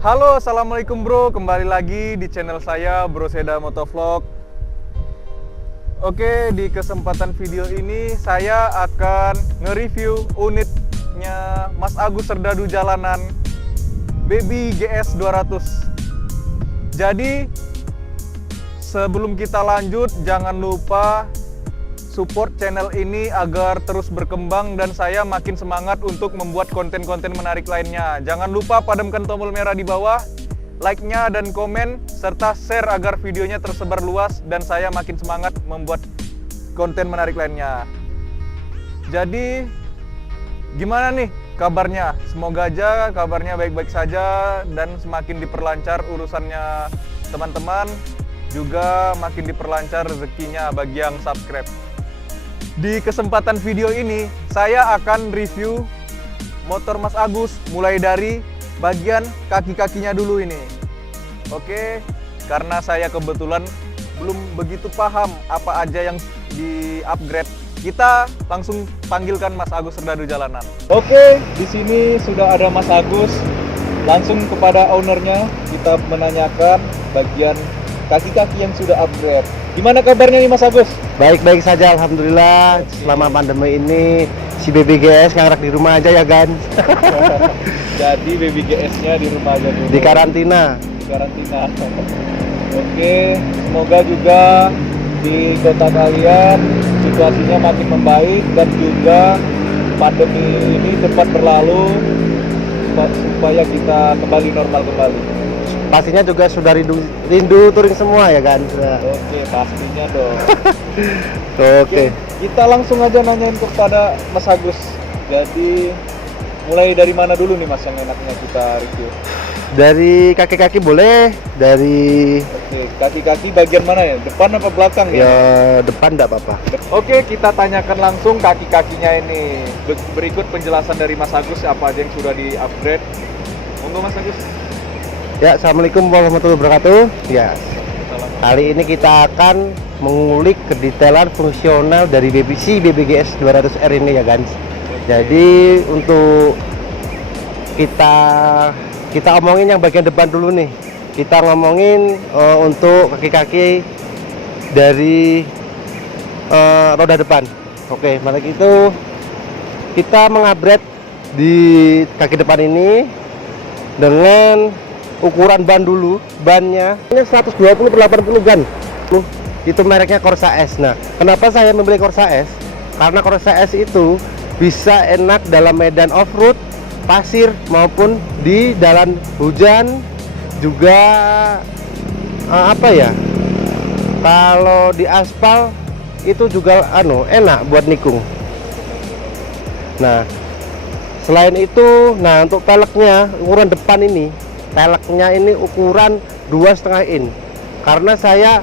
Halo, assalamualaikum bro. Kembali lagi di channel saya Bro Seda Motovlog. Oke, di kesempatan video ini saya akan nge-review unitnya Mas Agus Serdadu Jalanan Baby GS 200. Jadi sebelum kita lanjut, jangan lupa support channel ini agar terus berkembang dan saya makin semangat untuk membuat konten-konten menarik lainnya. Jangan lupa padamkan tombol merah di bawah, like-nya dan komen, serta share agar videonya tersebar luas dan saya makin semangat membuat konten menarik lainnya. Jadi, gimana nih kabarnya? Semoga aja kabarnya baik-baik saja dan semakin diperlancar urusannya teman-teman, juga makin diperlancar rezekinya bagi yang subscribe. Di kesempatan video ini, saya akan review motor Mas Agus mulai dari bagian kaki-kakinya dulu ini. Oke, karena saya kebetulan belum begitu paham apa aja yang di-upgrade, kita langsung panggilkan Mas Agus Serdadu Jalanan. Oke, di sini sudah ada Mas Agus. Langsung kepada ownernya kita menanyakan bagian kaki-kaki yang sudah upgrade. Gimana kabarnya nih Mas Agus? Baik-baik saja, alhamdulillah. Selama pandemi ini si BBGS ngangrak di rumah aja ya kan. Jadi BBGS-nya di rumah aja dulu. Di karantina. Oke, semoga juga di kota kalian situasinya makin membaik dan juga pandemi ini cepat berlalu supaya kita kembali normal kembali. Pastinya juga sudah rindu touring semua ya kan. Oke, pastinya dong. Oke. Kita langsung aja nanyain kepada Mas Agus. Jadi mulai dari mana dulu nih Mas yang enaknya kita review? Dari kaki-kaki boleh, dari Oke, kaki-kaki bagian mana ya? Depan apa belakang ya? ya depan enggak apa-apa. Oke, kita tanyakan langsung kaki-kakinya ini. Berikut penjelasan dari Mas Agus apa aja yang sudah di-upgrade. Monggo Mas Agus. Ya, assalamualaikum warahmatullahi wabarakatuh. Ya, kali ini kita akan mengulik kedetailan fungsional dari BBGS 200R ini ya kan. Jadi untuk kita omongin yang bagian depan dulu nih. Kita ngomongin untuk kaki-kaki dari roda depan. Oke, mari kita mengupgrade di kaki depan ini dengan ukuran ban dulu. Bannya 120/80 gan. Itu mereknya Corsa S. Nah, kenapa saya membeli Corsa S? Karena Corsa S itu bisa enak dalam medan off-road, pasir maupun di jalan hujan juga kalau di aspal itu juga enak buat nikung. Nah, selain itu, untuk peleknya ukuran depan ini, peleknya ini ukuran 2,5 in. Karena saya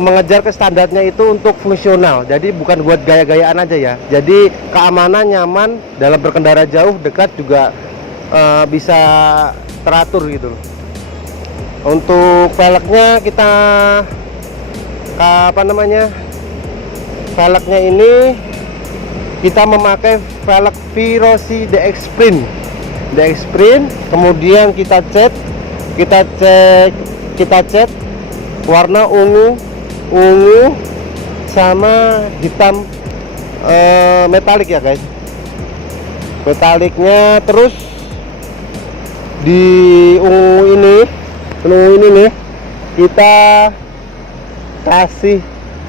mengejar ke standarnya itu untuk fungsional, jadi bukan buat gaya-gayaan aja ya. Jadi keamanan, nyaman dalam berkendara jauh, dekat juga bisa teratur gitu. Untuk velgnya kita velgnya ini kita memakai velg Virosi DX Sprint, kemudian kita cat warna ungu sama hitam metalik ya guys. Metaliknya terus di ungu ini nih kita kasih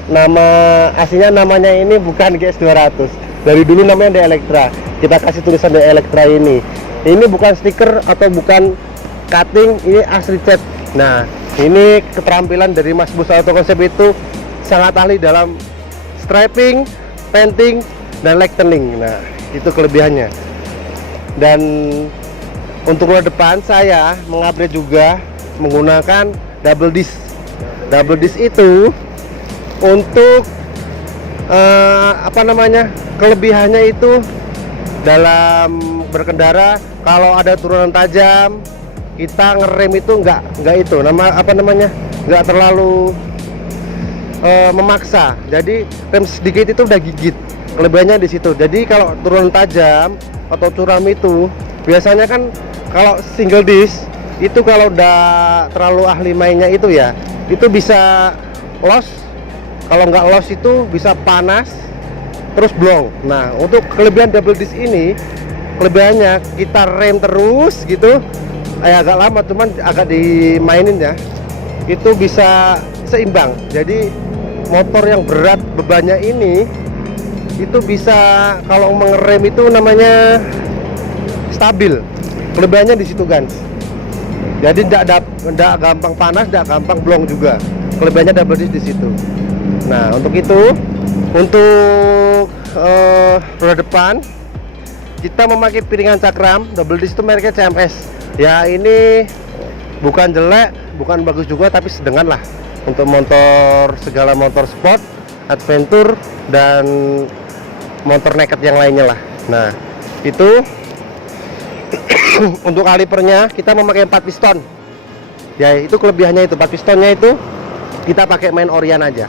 nama aslinya, namanya ini bukan GS 200. Dari dulu namanya The Electra. Kita kasih tulisan The Electra ini. Ini bukan stiker atau bukan cutting, ini asli cat. Nah, ini keterampilan dari Mas Bus Auto Konsep itu sangat ahli dalam striping, painting, dan lightening. Nah, itu kelebihannya. Dan untuk roda depan saya mengupgrade juga menggunakan double disc. Double disc itu untuk kelebihannya itu dalam berkendara, kalau ada turunan tajam kita ngerem itu nggak terlalu memaksa. Jadi rem sedikit itu udah gigit. Kelebihannya di situ. Jadi kalau turunan tajam atau curam itu biasanya kan kalau single disc itu kalau udah terlalu ahli mainnya itu ya, itu bisa loss. Kalau nggak loss itu bisa panas terus blong. Nah, untuk kelebihan double disc ini, kelebihannya kita rem terus gitu, agak lama cuman agak dimainin ya, itu bisa seimbang. Jadi motor yang berat bebannya ini itu bisa, kalau mengerem itu namanya stabil. Kelebihannya di situ kan. Jadi tidak gampang panas, tidak gampang blong juga. Kelebihannya double disc di situ. Nah, untuk itu, untuk roda depan kita memakai piringan cakram double disc itu mereknya CMS. Ya ini bukan jelek, bukan bagus juga, tapi sedengan lah untuk motor, segala motor sport, adventure, dan motor naked yang lainnya lah. Nah, itu untuk kalipernya kita memakai 4 piston. Ya, itu kelebihannya itu 4 pistonnya itu kita pakai main Orion aja.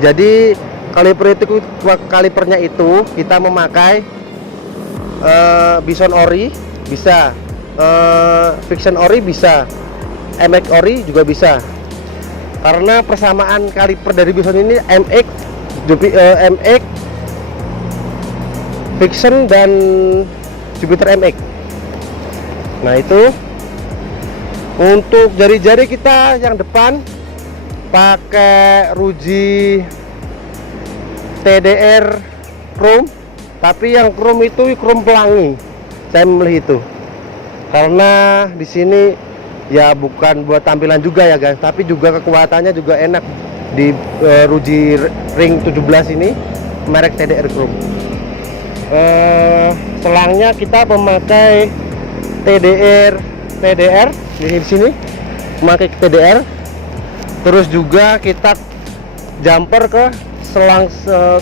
Jadi kalipernya itu kita memakai Bison Ori bisa, Fiction Ori bisa, MX Ori juga bisa. Karena persamaan kaliper dari Bison ini MX, MX, Fiction dan Jupiter MX. Nah, itu untuk jari-jari kita yang depan pakai Ruji TDR chrome, tapi yang chrome itu chrome pelangi. Saya memilih itu karena di sini ya bukan buat tampilan juga ya guys, tapi juga kekuatannya juga enak di Ruji Ring 17 ini merek TDR chrome. Selangnya kita memakai TDR di sini memakai TDR. Terus juga kita jumper ke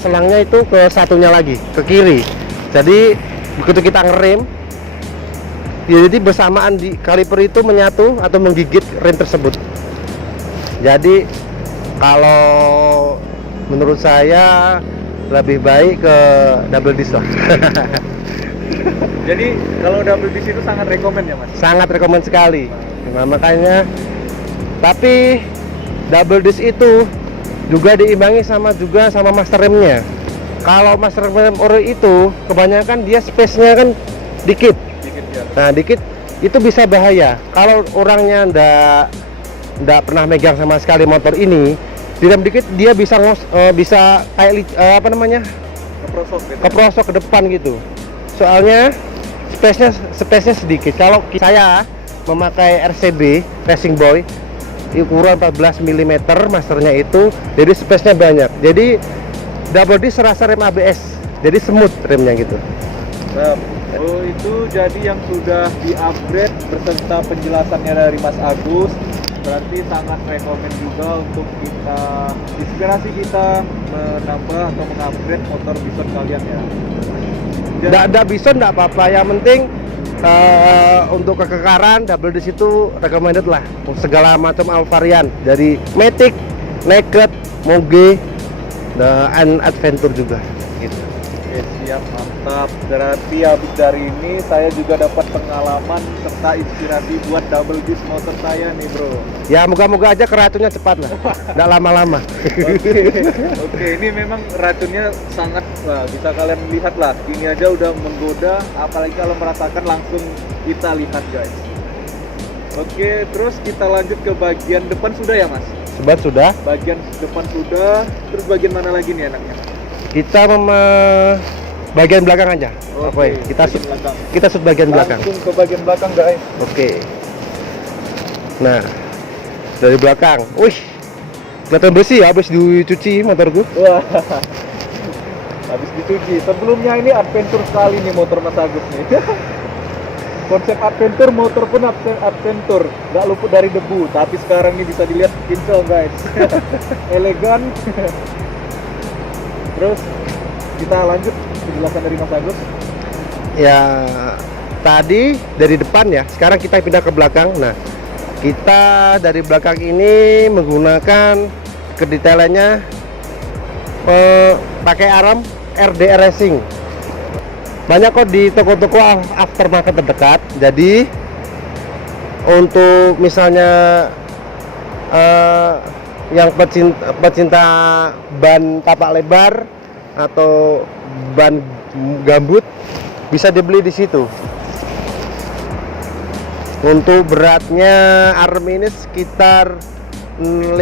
selangnya itu ke satunya lagi ke kiri. Jadi begitu kita ngerem ya, jadi bersamaan di kaliper itu menyatu atau menggigit rem tersebut. Jadi kalau menurut saya lebih baik ke double disc lah. Jadi kalau double disc itu sangat rekomen ya Mas? Sangat rekomen sekali. Nah, makanya, tapi double disc itu juga diimbangi sama master remnya. Kalau master rem ori itu kebanyakan dia space-nya kan dikit. Ya. Nah, dikit itu bisa bahaya. Kalau orangnya ndak pernah megang sama sekali motor ini, direm dikit dia bisa kayak apa namanya? Keprosok gitu. Keprosok ke depan gitu. Soalnya space-nya sedikit. Kalau saya memakai RCB Racing Boy ukuran 14 mm masternya itu, jadi space-nya banyak. Jadi double disc serasa rem ABS. Jadi smooth remnya gitu. Nah, oh itu jadi yang sudah di-upgrade beserta penjelasannya dari Mas Agus. Berarti sangat rekomen juga untuk kita, inspirasi kita menambah atau mengupgrade motor Bison kalian ya. Nggak Bison nggak apa-apa, yang penting untuk kekekaran double disc itu recommended lah. Segala macam varian dari Matic, Naked, Moge, dan Adventure juga gitu. Oke, siap, mantap. Berarti habis dari ini saya juga dapat pengalaman serta inspirasi buat double disc motor saya nih bro. Ya moga-moga aja keracunnya cepat lah, nggak lama-lama. Oke, ini memang racunnya sangat, wah, bisa kalian lihat lah. Ini aja udah menggoda, apalagi kalau merasakan langsung kita lihat guys. Oke, terus kita lanjut ke bagian depan sudah ya mas? Sebat sudah. Bagian depan sudah, terus bagian mana lagi nih enaknya? Kita bagian belakang aja. Oke, kita shoot bagian belakang. Langsung ke bagian belakang guys. Oke. Nah, dari belakang, wih, kelihatan bersih ya, habis dicuci motorku. Wah, habis dicuci. Sebelumnya ini adventure sekali nih motor Mas Agus nih. Konsep adventure, motor pun adventure, nggak luput dari debu. Tapi sekarang ini bisa dilihat kinclong guys, elegan. Terus kita lanjut penjelasan dari Mas Agus. Ya, tadi dari depan ya, sekarang kita pindah ke belakang. Nah, kita dari belakang ini menggunakan kedetailannya pakai arm RDR Racing. Banyak kok di toko-toko aftermarket terdekat. Jadi untuk misalnya yang pecinta ban tapak lebar atau ban gambut bisa dibeli di situ. Untuk beratnya arm ini sekitar 5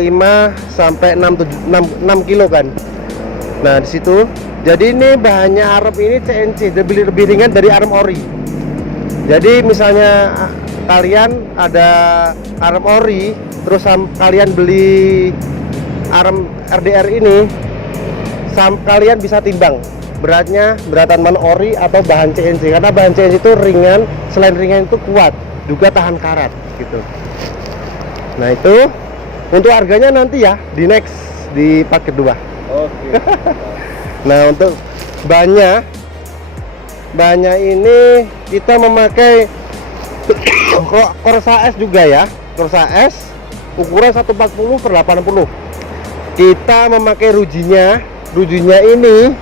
sampai 6 kilo kan. Nah, di situ. Jadi ini bahannya arm ini CNC, lebih ringan dari arm ori. Jadi misalnya kalian ada arm ori, terus kalian beli arm RDR ini, kalian bisa timbang beratnya, beratan mana ori atau bahan CNC, karena bahan CNC itu ringan, selain ringan itu kuat, juga tahan karat gitu. Nah, itu untuk harganya nanti ya di next, di part kedua. Oke. Nah, untuk bannya ini kita memakai Corsa S juga ya, Corsa S ukuran 140/80. Kita memakai rujinya ini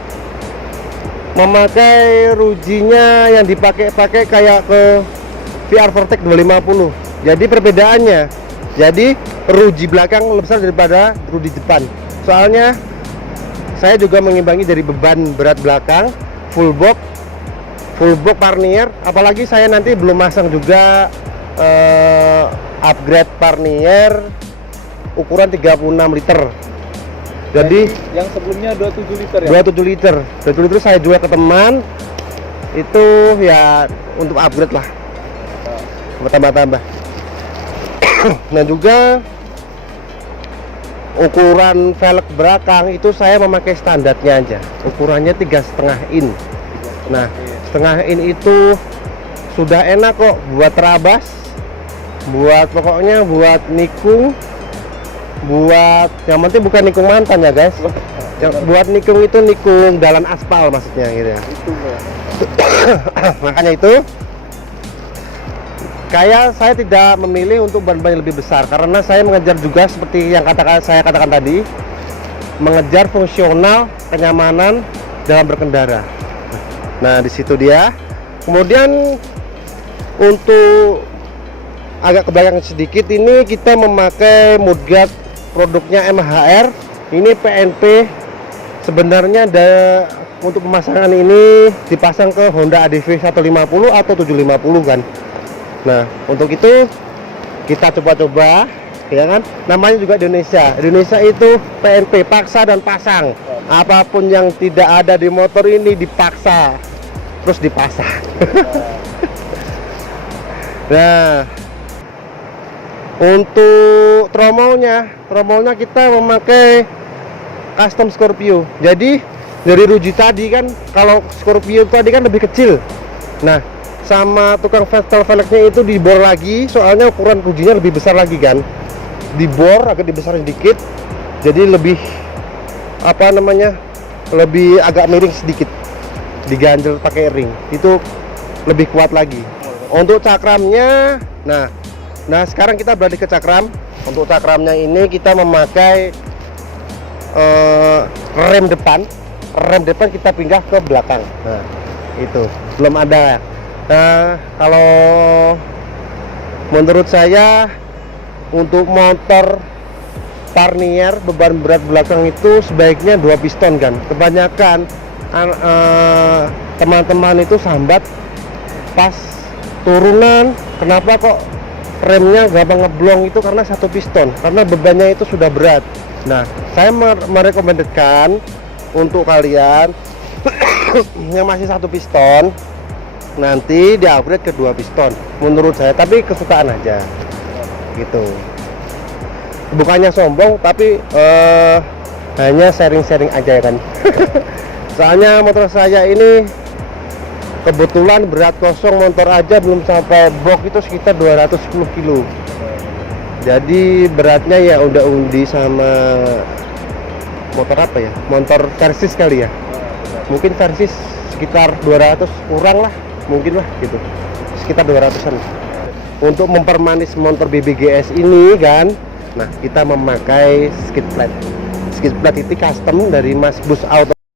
memakai rujinya yang dipakai kayak ke VR Vortex 250. Jadi perbedaannya, jadi ruji belakang lebih besar daripada ruji depan. Soalnya saya juga mengimbangi dari beban berat belakang, full box Parnier, apalagi saya nanti belum masang juga upgrade Parnier ukuran 36 liter. Jadi yang sebelumnya 27 liter ya? 27 liter. 27 liter saya jual ke teman. Itu ya untuk upgrade lah. Tambah-tambah. Nah, juga ukuran velg belakang itu saya memakai standarnya aja. Ukurannya 3,5 in. Nah, setengah in itu sudah enak kok buat terabas, pokoknya buat nikung, yang penting bukan nikung mantan ya guys. Buat nikung itu nikung dalam aspal maksudnya gitu ya. Makanya itu saya tidak memilih untuk ban-ban yang lebih besar, karena saya mengejar juga seperti yang saya katakan tadi, mengejar fungsional, kenyamanan dalam berkendara. Nah, di situ dia. Kemudian untuk agak ke belakang sedikit, ini kita memakai mudguard produknya MHR. Ini PNP. Sebenarnya untuk pemasangan ini dipasang ke Honda ADV 150 atau 750 kan. Nah, untuk itu kita coba-coba, ya kan? Namanya juga Indonesia. Indonesia itu PNP, paksa dan pasang. Apapun yang tidak ada di motor ini dipaksa, terus dipasang. Nah, untuk tromolnya kita memakai custom Scorpio. Jadi dari ruji tadi kan, kalau Scorpio tadi kan lebih kecil. Nah, sama tukang vestel velgnya itu dibor lagi, soalnya ukuran rujinya lebih besar lagi kan. Dibor agak dibesarin dikit, jadi lebih lebih agak miring sedikit. Diganjel pakai ring, itu lebih kuat lagi. Untuk cakramnya, nah sekarang kita beralih ke cakram. Untuk cakramnya ini kita memakai rem depan kita pindah ke belakang. Nah, itu belum ada. Nah, kalau menurut saya untuk motor Parnier beban berat belakang itu sebaiknya 2 piston kan. Kebanyakan teman-teman itu sambat pas turunan. Kenapa kok remnya gampang ngeblong? Itu karena 1 piston, karena bebannya itu sudah berat. Nah, saya merekomendasikan untuk kalian yang masih 1 piston nanti di upgrade ke 2 piston menurut saya, tapi kesukaan aja gitu, bukannya sombong, tapi hanya sharing-sharing aja ya kan. Soalnya motor saya ini kebetulan berat kosong motor aja belum sampai box itu sekitar 210 kilo. Jadi beratnya ya udah undi sama motor apa ya, motor Versis kali ya, mungkin Versis sekitar 200 kurang lah, mungkin lah gitu, sekitar 200an. Untuk mempermanis motor BBGS ini kan, nah kita memakai skid plate itu custom dari Mas Bus Auto